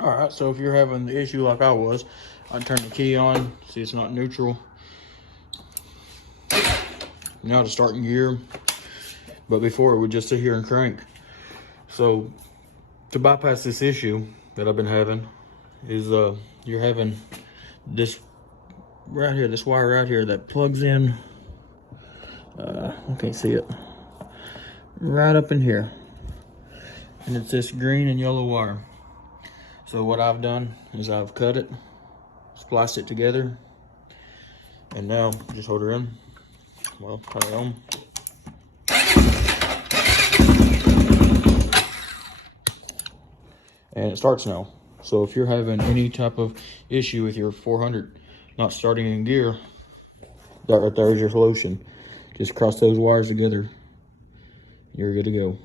All right, so if you're having the issue like I was, I turn the key on, see it's not neutral. Now to start in gear, but before it would just sit here and crank. So to bypass this issue that I've been having is you're having this right here, this wire right here that plugs in, I can't see it, right up in here. And it's this green and yellow wire. So what I've done is I've cut it, spliced it together, and now just hold her in. Well, turn it on. And it starts now. So if you're having any type of issue with your 400 not starting in gear, that right there is your solution. Just cross those wires together. You're good to go.